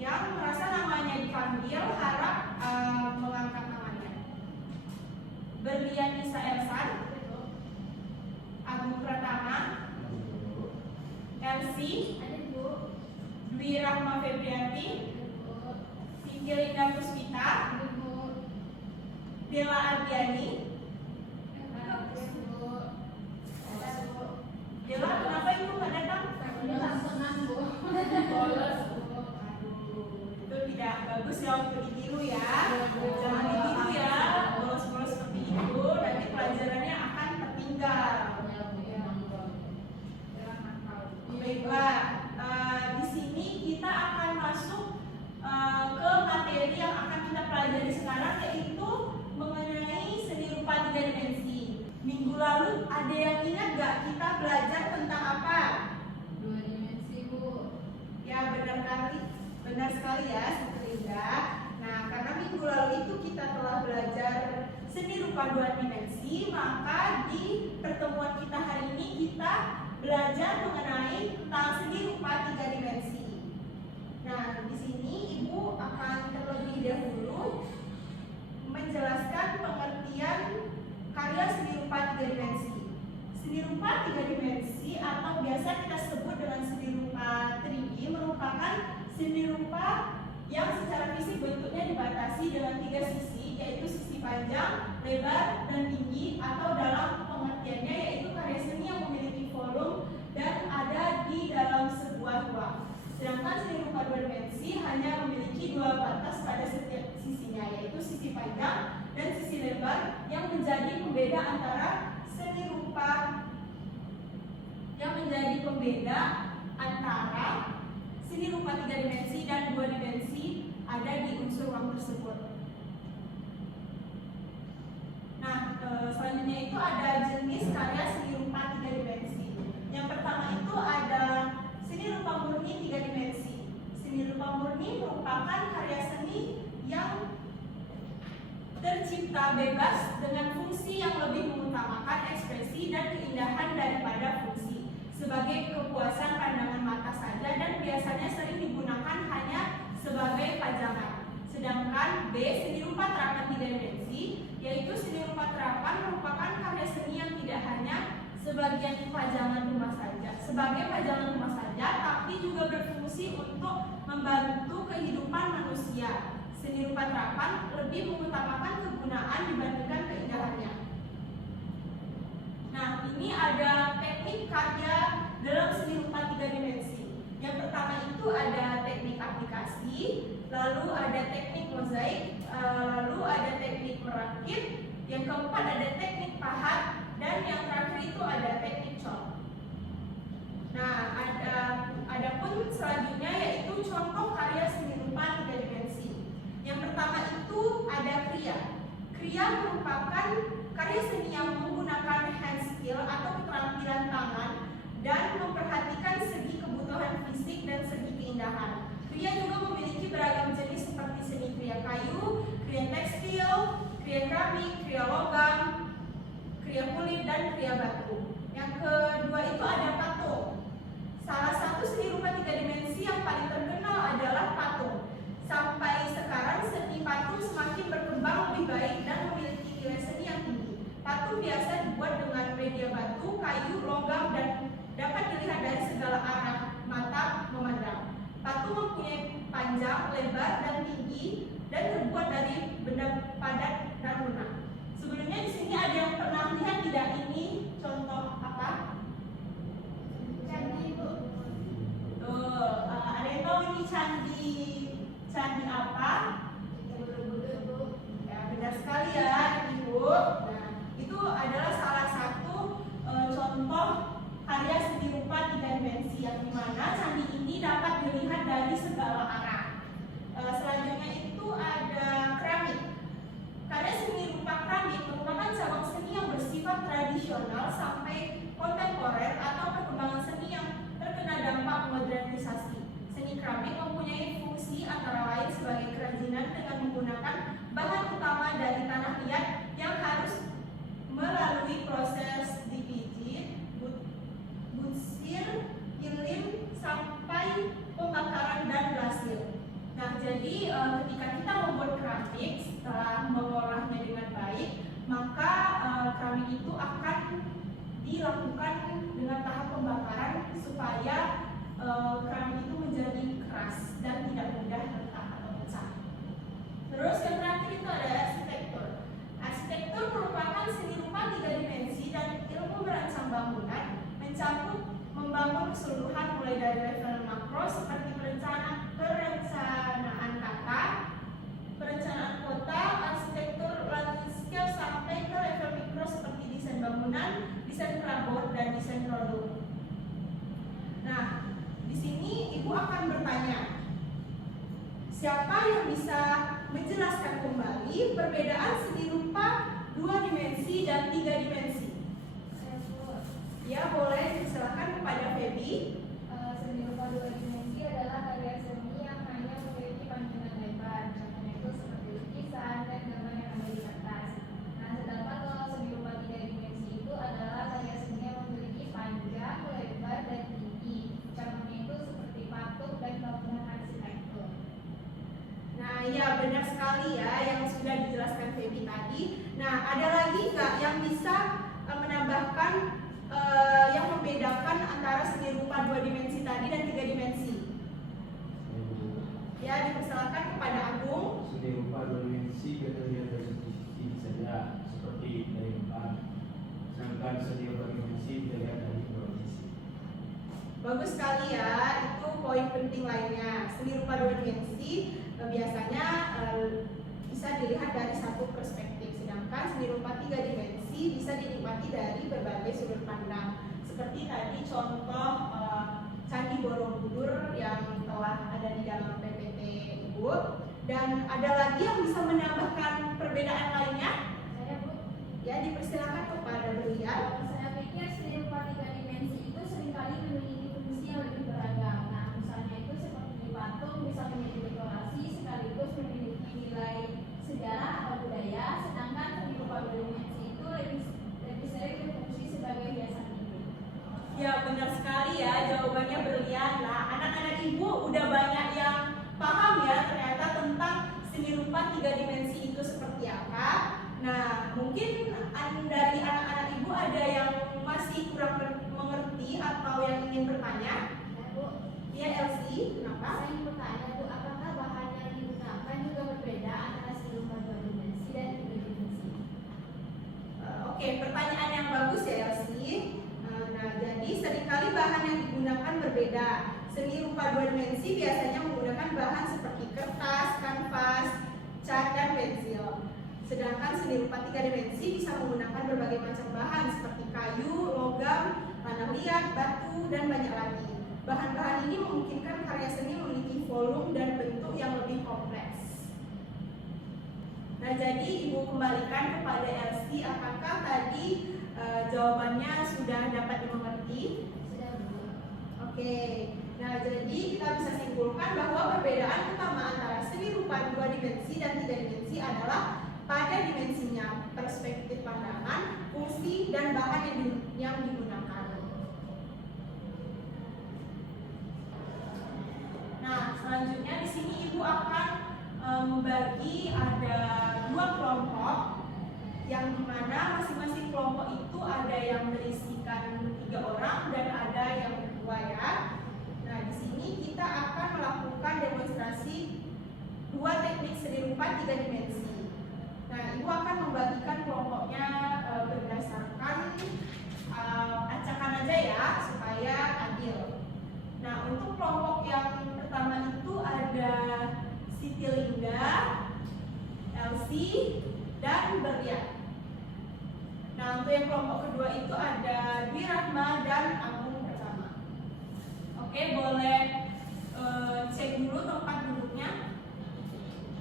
Yang merasa namanya dipanggil harap mengangkat tangannya. Berlian Nisa Ersan, Agung Pratama, Elsie, Dwi Rahma Febrianti, Singkil Indah Puspita, Dela Ardiani. Dela, kenapa ibu nggak datang? Itu tidak bagus ya untuk ditiru ya. Jangan ditiru ya, bolos-bolos seperti itu. Nanti pelajarannya akan tertinggal. Baiklah, di sini kita akan masuk ke materi yang akan kita pelajari sekarang, yaitu mengenai seni rupa 3 dimensi. Minggu lalu ada yang ingat gak kita belajar tentang apa? 2 dimensi, Bu. Ya, benar sekali ya, Indah. Nah, karena minggu lalu itu kita telah belajar seni rupa 2 dimensi, maka di pertemuan kita hari ini kita belajar mengenai tentang seni rupa 3 dimensi. Nah, di sini Ibu akan terlebih dahulu menjelaskan pengertian karya seni rupa 3 dimensi. Seni rupa 3 dimensi atau biasa kita sebut dengan seni rupa 3D merupakan seni rupa yang secara fisik bentuknya dibatasi dengan 3 sisi, yaitu sisi panjang, lebar, dan tinggi, atau dalam pengertiannya yaitu karya seni yang memiliki volume dan ada di dalam sebuah ruang. Sedangkan seni rupa 2 dimensi hanya memiliki 2 batas pada setiap sisinya, yaitu sisi panjang dan sisi lebar, yang menjadi pembeda antara seni rupa seni rupa 3 dimensi dan 2 dimensi ada di unsur ruang tersebut. Nah, selanjutnya itu ada jenis karya seni rupa 3 dimensi. Yang pertama itu ada seni rupa murni 3 dimensi. Seni rupa murni merupakan karya seni yang tercipta bebas dengan fungsi yang lebih mengutamakan ekspresi dan keindahan daripada fungsi, sebagai kepuasan pandangan mata saja, dan biasanya sering digunakan hanya sebagai pajangan. Sedangkan B, seni rupa terapan 3 dimensi, yaitu seni rupa terapan merupakan karya seni yang tidak hanya sebagai pajangan rumah saja, tapi juga berfungsi untuk membantu kehidupan manusia. Seni rupa terapan lebih mengutamakan kegunaan dibandingkan keindahannya. Nah, ini ada teknik karya dalam seni rupa 3 dimensi. Yang pertama itu ada teknik aplikasi, lalu ada teknik mozaik, lalu ada teknik merakit, yang keempat ada teknik pahat, dan yang terakhir itu ada teknik cat. Nah, ada pun selanjutnya yaitu contoh karya seni rupa 3 dimensi. Yang pertama itu ada kriya. Kriya merupakan karya seni yang menggunakan hand skill atau keterampilan tangan dan memperhatikan segi kebutuhan fisik dan segi keindahan. Kriya juga memiliki beragam jenis seperti seni kriya kayu, kriya tekstil, kriya keramik, kriya logam, kriya kulit, dan kriya batu. Yang kedua itu ada patung. Salah satu seni rupa 3 dimensi yang paling terkenal adalah patung. Sampai sekarang seni patung semakin berkembang lebih baik dan memiliki nilai seni yang tinggi. Patung biasa dibuat dengan media batu, kayu, logam, dan dapat dilihat dari segala arah mata memandang. Patung mempunyai panjang, lebar, dan tinggi, dan terbuat dari benda padat dan lunak. Sebelumnya di sini ada yang pernah lihat tidak ini contoh apa? Candi, Bu. Tuh, ada yang tahu ini candi apa? Ya, benar sekali ya, Ibu. Nah, itu adalah salah satu contoh karya seni rupa 3 dimensi yang dimana candi ini dapat dilihat dari segala arah. Selanjutnya itu ada keramik. Karya seni rupa keramik merupakan cabang seni yang bersifat tradisional sampai kontemporer atau perkembangan seni yang terkena dampak modernisasi. Seni keramik mempunyai fungsi antara lain sebagai kerajinan dengan menggunakan bahan utama dari tanah liat yang harus melalui proses dipijit, busir, giling, sampai pembakaran dan glasir. keseluruhan mulai dari level makro seperti perencanaan kata, perencanaan kota, arsitektur landscape sampai ke level mikro seperti desain bangunan, desain perabot, dan desain produk. Nah, di sini Ibu akan bertanya, siapa yang bisa menjelaskan kembali perbedaan seni rupa 2 dimensi dan 3 dimensi? Ya, boleh, silakan kepada Feby. Seni rupa 2 dimensi adalah karya seni yang hanya memiliki panjang dan lebar. Contohnya itu seperti lukisan dan gambar yang ada di kertas. Nah, sedangkan kalau seni rupa 3 dimensi itu adalah karya seni yang memiliki panjang, lebar, dan tinggi. Contohnya itu seperti patung dan bangunan arsitektur. Nah, ya benar sekali ya yang sudah dijelaskan Feby tadi. Nah, ada lagi nggak yang bisa menambahkan yang membedakan antara seni rupa 2 dimensi tadi dan 3 dimensi? Ya, dipersilakan kepada Agung. Seni rupa 2 dimensi kita lihat dari sisi saja, seperti dari depan. Sedangkan seni rupa 2 dimensi kita lihat dari dua sisi. Bagus sekali ya, itu poin penting lainnya. Seni rupa 2 dimensi biasanya bisa dilihat dari satu perspektif, sedangkan seni rupa 3 dimensi bisa dinikmati dari berbagai sudut pandang. Seperti tadi contoh Candi Borobudur yang telah ada di dalam PPT Ibu. Dan ada lagi yang bisa menambahkan perbedaan lainnya? Saya, Bu. Ya, dipersilakan kepada beliau. Saya pikir seni rupa 3 dimensi itu seringkali memiliki fungsi yang lebih beragam. Nah, misalnya itu seperti patung bisa menjadi dekorasi sekaligus memiliki nilai sejarah atau budaya, sedangkan seni rupa 2 dimensi itu lebih sering berfungsi sebagai hiasan hidup. Ya, benar sekali ya, jawabannya brilian lah. Anak-anak Ibu udah banyak yang paham ya ternyata tentang seni rupa 3 dimensi itu seperti apa. Nah, mungkin dari anak-anak Ibu ada yang masih kurang mengerti atau yang ingin bertanya? Ya, Bu. Ya, Elsie, kenapa? Saya ingin bertanya, Bu, apakah bahan yang digunakan juga berbeda antara seni rupa 2 dimensi dan 3 dimensi? Oke, pertanyaan yang bagus ya, Elsie. Nah, jadi seringkali bahan yang digunakan berbeda. Seni rupa 2 dimensi biasanya menggunakan bahan seperti kertas, kanvas, cat, dan pensil. Sedangkan seni rupa 3 dimensi bisa menggunakan berbagai macam bahan seperti kayu, logam, tanah liat, batu, dan banyak lagi. Bahan-bahan ini memungkinkan karya seni memiliki volume dan bentuk yang lebih kompleks. Nah, jadi Ibu kembalikan kepada Elsie, apakah tadi jawabannya sudah dapat dimengerti? Sudah, Bu. Oke, nah jadi kita bisa simpulkan bahwa perbedaan utama antara seni rupa 2 dimensi dan 3 dimensi adalah pada dimensinya, perspektif pandangan, fungsi, dan bahan yang digunakan. Nah, selanjutnya di sini Ibu akan membagi ada 2 kelompok, yang dimana masing-masing kelompok itu ada yang berisikan 3 orang dan ada yang 2 ya. Nah, di sini kita akan melakukan demonstrasi 2 teknik seni rupa 3 dimensi. Nah, Ibu akan membagikan kelompoknya berdasarkan acakan aja ya, supaya adil. Nah, untuk kelompok yang pertama itu ada Siti Linda, Elsie, dan Berlian. Nah, untuk yang kelompok kedua itu ada Dwi Rahma dan Agung bersama. Oke, boleh cek dulu tempat duduknya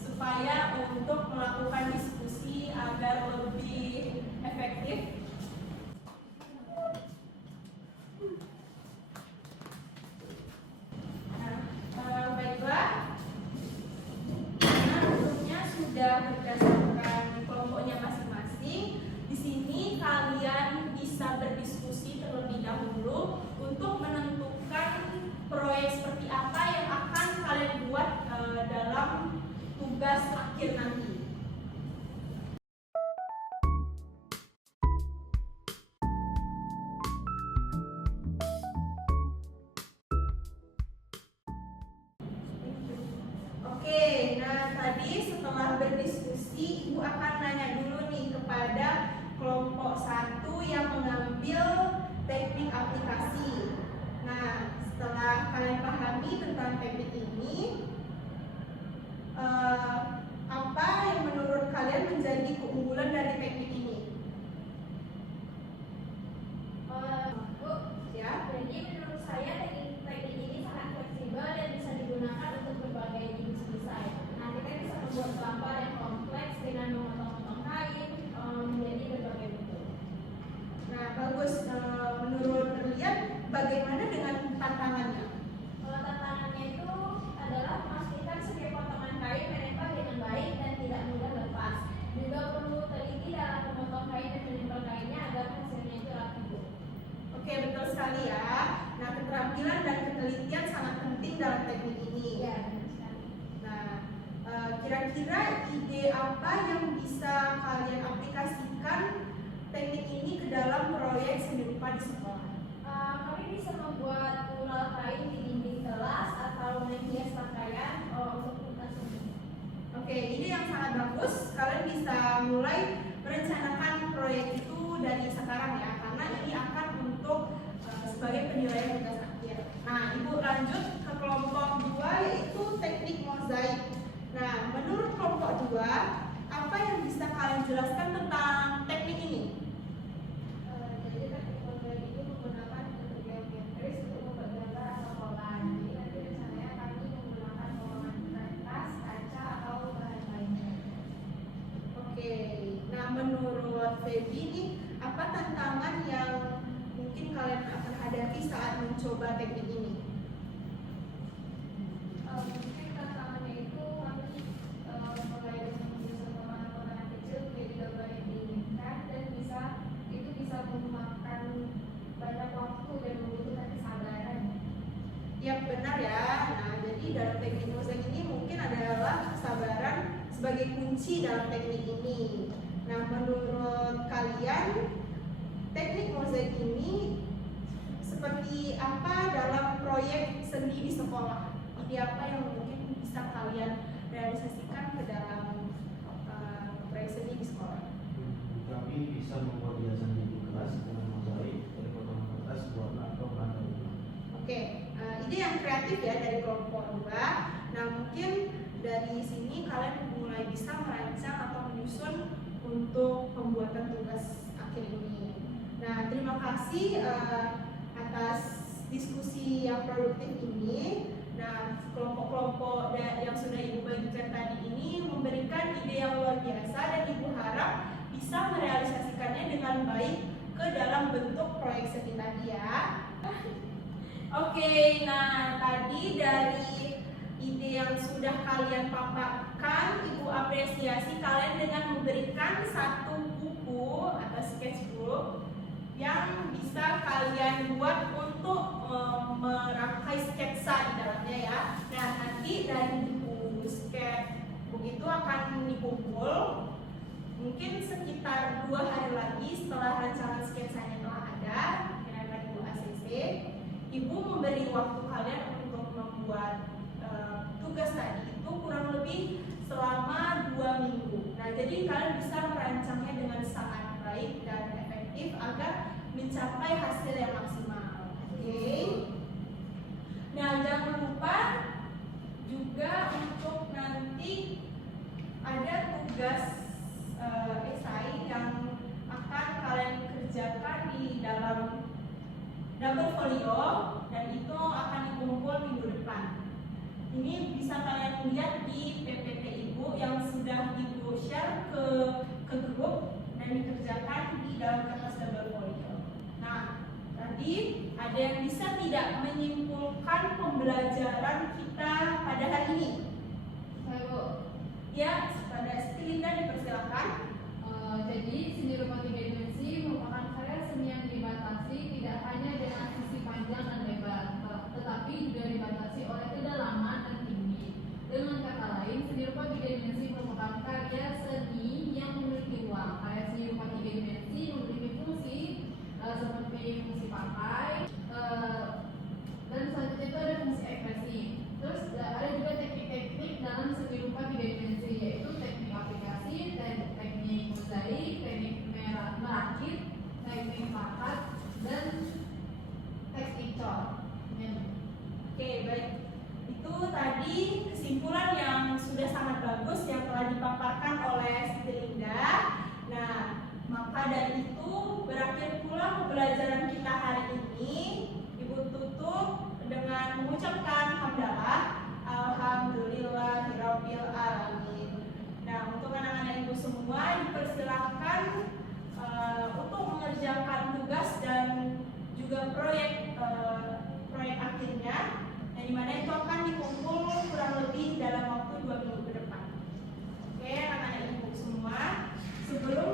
supaya untuk melakukan diskusi agar lebih efektif. Nah, baiklah. Nah, duduknya sudah berdasarkan kelompoknya masing-masing. Di sini kalian bisa berdiskusi terlebih dahulu untuk menentukan proyek seperti apa yang akan kalian buat dalam tugas akhir nanti. Oke, nah tadi setelah berdiskusi, Ibu akan nanya dulu nih kepada kelompok 1 yang mengambil teknik aplikasi. Nah, apa yang bisa kalian aplikasikan teknik ini ke dalam proyek seni rupa di sekolah? Kami bisa membuat mural kain di dinding kelas atau menghias pakaian untuk pentas seni. Oke, ini yang sangat bagus. Kalian bisa mulai merencanakan proyek itu dari sekarang ya, karena ini akan untuk sebagai penilaian tugas akhir. Nah, Ibu lanjut ke kelompok 2 yaitu teknik mozaik. Nah, menurut kelompok 2, apa yang bisa kalian jelaskan tentang teknik ini? Jadi teknik mozaik itu menggunakan bentuk geometris untuk membuat gambar atau pola. Jadi nanti rencananya kami menggunakan potongan kertas, kaca atau bahan lainnya. Oke, nah menurut Feby ini apa tantangan yang mungkin kalian akan hadapi saat mencoba teknik ini? Mungkin tantangannya itu kami mulai dengan menyusun potongan-potongan kecil menjadi gambar yang diinginkan dan itu bisa memakan banyak waktu dan membutuhkan kesabaran. Ya benar ya. Nah, jadi dalam teknik mozaik ini mungkin adalah kesabaran sebagai kunci dalam teknik ini. Nah, menurut kalian teknik mozaik ini seperti apa dalam proyek seni di sekolah? Ide apa yang mungkin bisa kalian realisasikan ke dalam proyek seni di sekolah? Kami bisa membuat hiasan di kelas dengan mozaik dari potongan kertas, warna atau bahan lainnya. Oke, ide yang kreatif ya dari kelompok 2. Nah, mungkin dari sini kalian mulai bisa merancang atau menyusun untuk pembuatan tugas akhir ini. Nah, terima kasih atas diskusi yang produktif ini. Nah, kelompok-kelompok yang sudah Ibu bagikan tadi ini memberikan ide yang luar biasa dan Ibu harap bisa merealisasikannya dengan baik ke dalam bentuk proyek seni tadi ya. Oke, nah tadi dari ide yang sudah kalian paparkan, Ibu apresiasi kalian dengan memberikan satu buku atau sketchbook yang bisa kalian buat untuk merangkai sketsa di dalamnya ya. Nah, nanti dari buku sketchbook itu akan dikumpul mungkin sekitar 2 hari lagi setelah rancangan sketsanya telah ada dengan Ibu ACC. Ibu memberi waktu kalian untuk membuat tugas tadi itu kurang lebih selama 2 minggu. Nah, jadi kalian bisa merancangnya dengan sangat baik dan efektif agar mencapai hasil yang maksimal. Oke. Nah, jangan lupa juga untuk nanti ada tugas esai yang akan kalian kerjakan di dalam double folio dan itu akan dikumpul minggu depan. Ini bisa kalian lihat di PPT Ibu yang sudah Ibu share ke grup dan dikerjakan di dalam kertas double folio. Nah, tadi ada yang bisa tidak menyimpulkan pembelajaran kita pada hari ini? Saya Bu. Ya, pada Stilinda dipersilakan. Jadi seni rupa 3 dimensi merupakan karya seni yang dibatasi tidak hanya dengan sisi panjang dan lebar, tetapi juga dibatasi oleh kedalaman dan tinggi. Dengan kata lain, seni rupa 3 dimensi merupakan karya seni yang memiliki ruang. Karya seni rupa 3 dimensi memiliki fungsi seperti fungsi pakai, dan selanjutnya itu ada fungsi ekspresi. Terus ada juga teknik-teknik dalam seni rupa 3 dimensi, yaitu teknik aplikasi, teknik mozaik, teknik merakit, teknik pakat, dan teknik cor. Oke, baik. Itu tadi kesimpulan yang sudah sangat bagus yang telah dipaparkan oleh Siti Linda. Nah, maka dari itu berakhir pula pembelajaran kita hari ini. Ibu tutup dengan mengucapkan hamdalah, alhamdulillahirabbil alamin. Nah, untuk anak-anak Ibu semua dipersilakan untuk mengerjakan tugas dan juga proyek akhirnya, yang dimana itu akan dikumpul kurang lebih dalam waktu 2 minggu ke depan. Oke, anak-anak Ibu semua, sebelum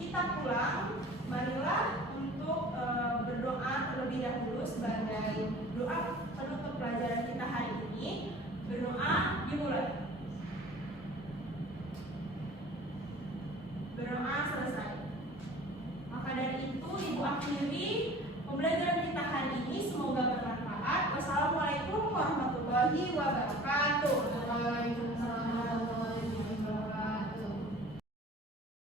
kita pulang, marilah untuk berdoa terlebih dahulu sebagai doa penutup pelajaran kita hari ini. Berdoa dimulai. akhiri pembelajaran kita hari ini, semoga bermanfaat. Wassalamualaikum warahmatullahi wabarakatuh.